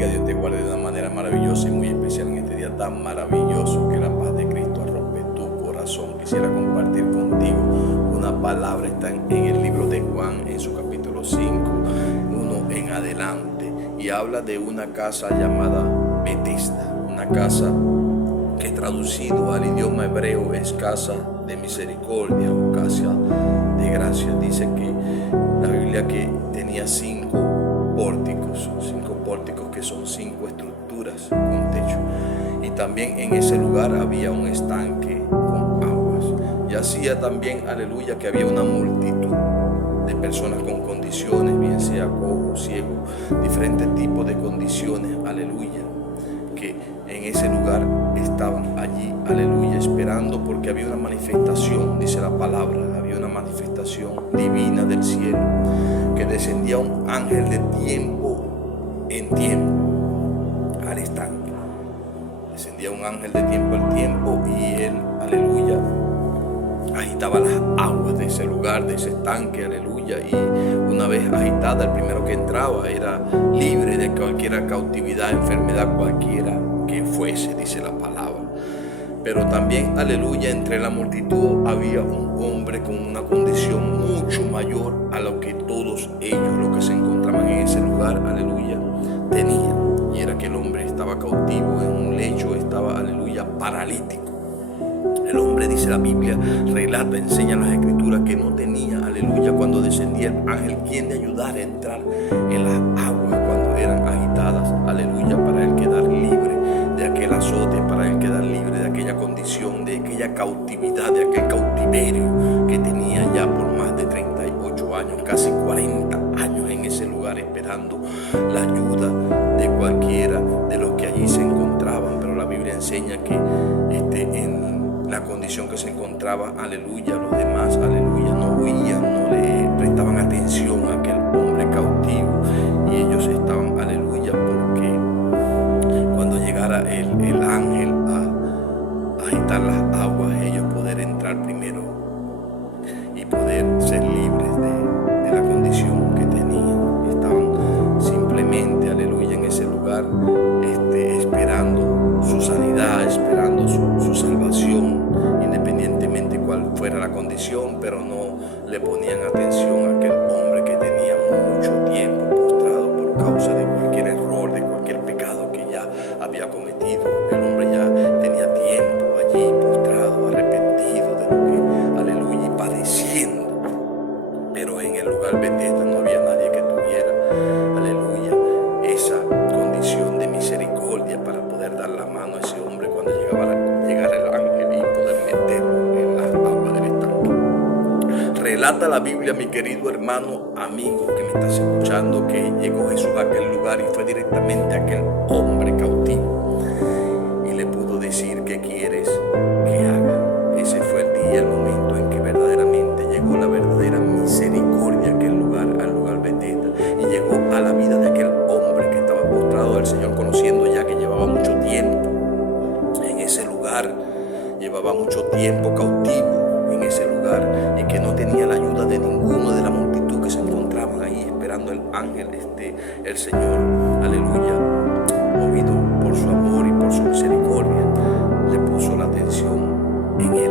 bendiga, Dios te guarde de una manera maravillosa y muy especial en este día tan maravilloso que la paz de Cristo rompe tu corazón. Quisiera compartir contigo una palabra, está en el libro de Juan, en su capítulo 5, 1 en adelante, y habla de una casa llamada Betesda, una casa que traducido al idioma hebreo es casa de misericordia o casa de gracia. Dice que la Biblia que tenía cinco pórticos que son 5 estructuras con techo, y también en ese lugar había un estanque con aguas, y hacía también, aleluya, que había una multitud de personas con condiciones, bien sea cojo, ciego, diferentes tipos de condiciones, aleluya, que en ese lugar estaban allí, aleluya, esperando, porque había una manifestación, dice la palabra, había una manifestación divina del cielo, que descendía un ángel de tiempo en tiempo al estanque. Descendía un ángel de tiempo en tiempo y él, aleluya, agitaba las aguas de ese lugar, de ese estanque, aleluya, y una vez agitada, el primero que entraba era libre de cualquier cautividad, enfermedad, cualquiera que fuese, dice la palabra. Pero también, aleluya, entre la multitud había un hombre con una condición mucho mayor a lo que todos ellos, los que se encontraban en ese lugar, aleluya, tenían. Y era que el hombre estaba cautivo en un lecho, estaba, aleluya, paralítico. El hombre, dice la Biblia, relata, enseña las escrituras que no tenía, aleluya, cuando descendía el ángel, quien le ayudara a entrar en las aguas cuando eran agitadas, aleluya, para él quedar libre de aquel azote, para él quedar libre de aquella condición, de aquella cautividad, de aquel cautiverio que tenía ya por más de 38 años, casi 40 años en ese lugar, esperando la ayuda de cualquiera de los que allí se encontraban. Pero la Biblia enseña que en la condición que se encontraba, aleluya, los demás, aleluya, no oían, no le prestaban atención a aquel hombre cautivo, y ellos estaban, aleluya, porque cuando llegara el ángel a agitar las aguas, ellos poder entrar primero y poder ser libres de la condición que tenían. Estaban simplemente, aleluya, en ese lugar, esperando su sanidad, esperando su salvación, independientemente cuál fuera la condición, pero no le ponían atención a aquel hombre que tenía mucho tiempo postrado por causa de cualquier error, de cualquier pecado que ya había cometido. El hombre ya tenía tiempo allí postrado, arrepentido de lo que, aleluya, y padeciendo. Pero en el lugar Betesda no había nadie que tuviera, aleluya, esa condición de misericordia para poder dar la mano a ese hombre cuando llegara el ángel y poder meterlo en las aguas del estanque. Relata la Biblia, mi querido hermano, amigo que me estás escuchando, que llegó Jesús a aquel lugar y fue directamente a aquel hombre cautivo y le pudo decir: ¿qué quieres que haga? Ese fue el día, el momento en que verdaderamente llegó la verdadera misericordia a aquel lugar, al lugar Betesda, y llegó a la vida de aquel hombre que estaba postrado del Señor, conociendo ya que llevaba mucho tiempo en ese lugar, llevaba mucho tiempo cautivo en ese lugar, y que no tenía la ayuda de ninguno de la multitud que se encontraban ahí esperando el ángel, el Señor, aleluya, movido por su amor y por su misericordia, le puso la atención en él.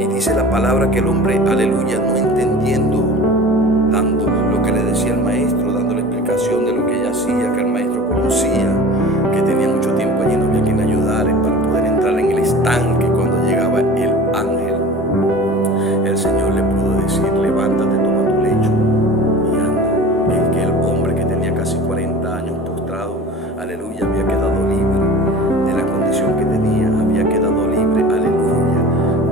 Y dice la palabra que el hombre, aleluya, no entendiendo, dando lo que le decía el maestro, dando la explicación de lo que ella hacía, que el maestro conocía, que tenía mucho tiempo allí, no había quien le ayudara para poder entrar en el estanque. Cuando llegaba el ángel, el Señor le pudo decir: levántate, toma tu lecho y anda. Es que el hombre que tenía casi 40 años postrado, aleluya, había quedado libre de la condición que tenía, había quedado libre, aleluya,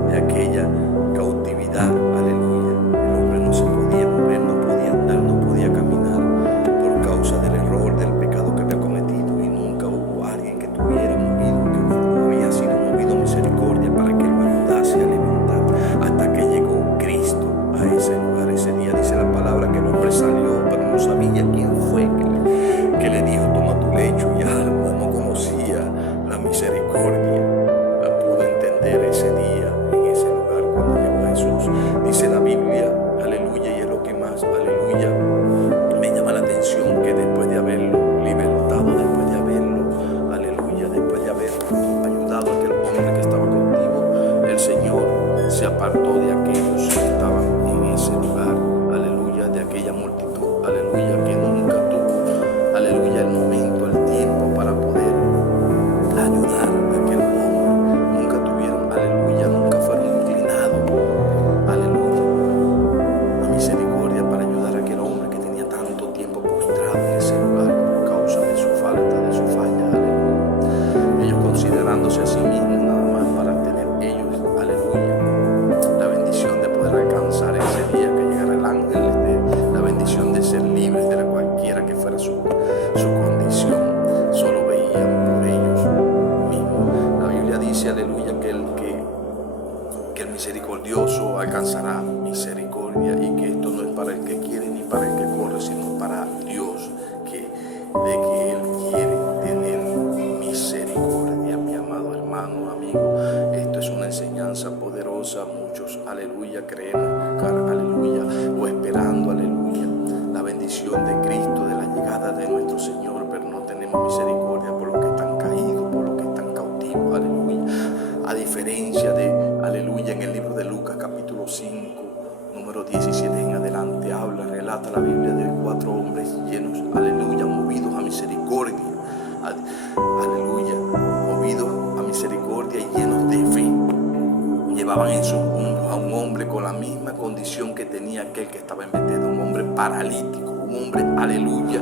de aquella cautividad, aleluya. El hombre no se podía mover, no podía andar, no podía caminar por causa del error, del pecado que había cometido, y nunca hubo alguien que tuviera movido, que no había sido movido misericordia para que lo ayudase a levantar, hasta que llegó Cristo a ese lugar ese día. Dice la palabra que el hombre salió, pero no sabía quién fue que le dijo: toma tu lecho y anda. No aleluya, creemos buscar, aleluya, o esperando, aleluya, la bendición de Cristo, de la llegada de nuestro Señor, pero no tenemos misericordia por los que están caídos, por los que están cautivos, aleluya. A diferencia de, aleluya, en el libro de Lucas capítulo 5, número 17 en adelante, relata la Biblia de 4 hombres llenos, aleluya, movidos a misericordia, aleluya, movidos a misericordia y llenos de fe. Llevaban en sus hombros a un hombre con la misma condición que tenía aquel que estaba en Betesda, un hombre paralítico, un hombre, aleluya,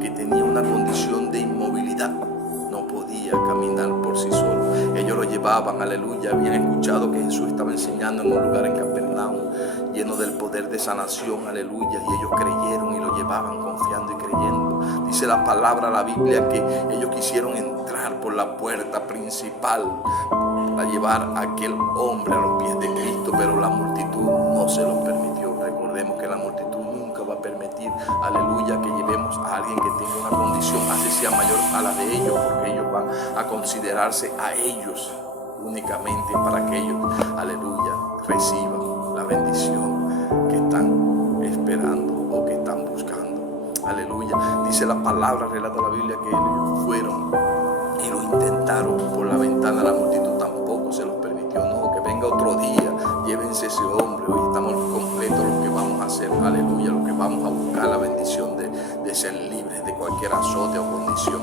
que tenía una condición de inmovilidad. No podía caminar por sí solo. Ellos lo llevaban, aleluya, habían escuchado que Jesús estaba enseñando en un lugar en Capernaum lleno del poder de sanación, aleluya, y ellos creyeron y lo llevaban confiando y creyendo. Dice la palabra, la Biblia, que ellos quisieron entrar por la puerta principal para llevar a aquel hombre a los pies de Cristo, pero la multitud no se los permitió. Recordemos que la multitud nunca va a permitir, aleluya, que llevemos a alguien que tenga una condición así sea mayor a la de ellos, porque ellos van a considerarse a ellos únicamente para que ellos, aleluya, reciban la bendición que están esperando o que están buscando. Aleluya. Dice la palabra, relata la Biblia, que ellos fueron y lo intentaron por la ventana. La multitud tampoco se los permitió. No, que venga otro día, llévense ese hombre. Hoy estamos completos lo que vamos a hacer. Aleluya, lo que vamos a buscar, la bendición de ser libres de cualquier azote o condición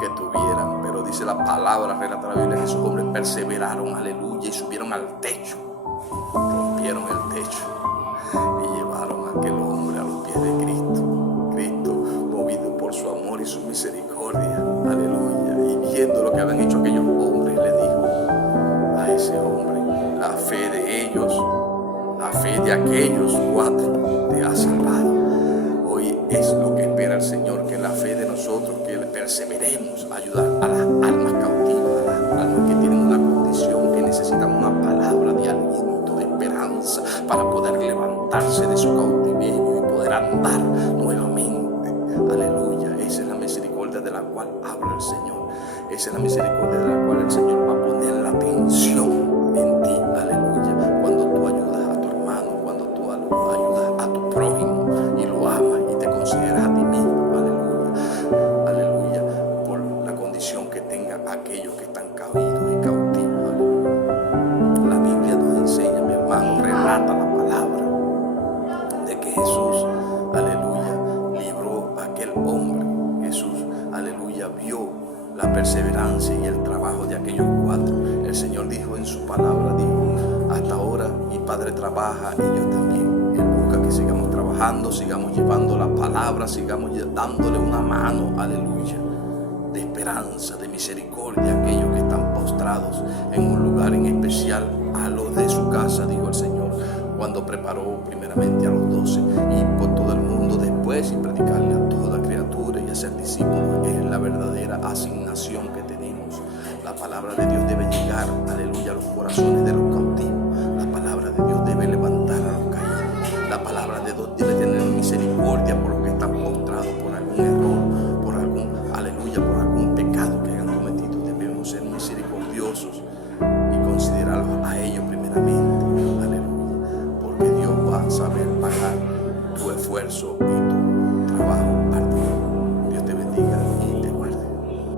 que tuvieran. Pero dice la palabra, relata la Biblia, que esos hombres perseveraron, aleluya, y subieron al techo, rompieron el techo y llevaron a aquel hombre a los pies de Cristo. Cristo, movido por su amor y su misericordia, aleluya, y viendo lo que habían hecho aquellos hombres, le dijo a ese hombre: la fe de ellos, la fe de aquellos 4 te ha salvado. Hoy es lo que espera el Señor, que la fe de nosotros, que perseveremos a ayudar a las almas cautivas, a las almas que tienen una condición, que necesitan una palabra de aliento, de esperanza, para poder levantarse de su cautiverio y poder andar nuevamente. Aleluya. Esa es la misericordia de la cual habla el Señor. Esa es la misericordia de la cual el Señor va a poner la atención en ti. Aleluya. Cuando tú ayudas a tu hermano, cuando tú ayudas a tu prójimo y lo amas y te consideras a ti mismo. Aleluya. Aleluya. Por la condición que tengan aquellos que están caídos y cautivos. Aleluya. La Biblia nos enseña, mi hermano, relata la palabra de que Jesús, aleluya, libró a aquel hombre. Jesús, aleluya, vio la perseverancia y el trabajo de aquellos 4. El Señor dijo en su palabra, dijo: hasta ahora mi Padre trabaja, ellos también. Él busca que sigamos trabajando, sigamos llevando la palabra, sigamos dándole una mano, aleluya, de esperanza, de misericordia a aquellos que están postrados en un lugar en especial, a los de su casa, dijo el Señor, cuando preparó primeramente a los 12 y por todo el mundo después, y predicarle a toda criatura y hacer discípulos. Es la verdadera asignación que tenemos. La palabra de Dios debe llegar, aleluya, a los corazones de los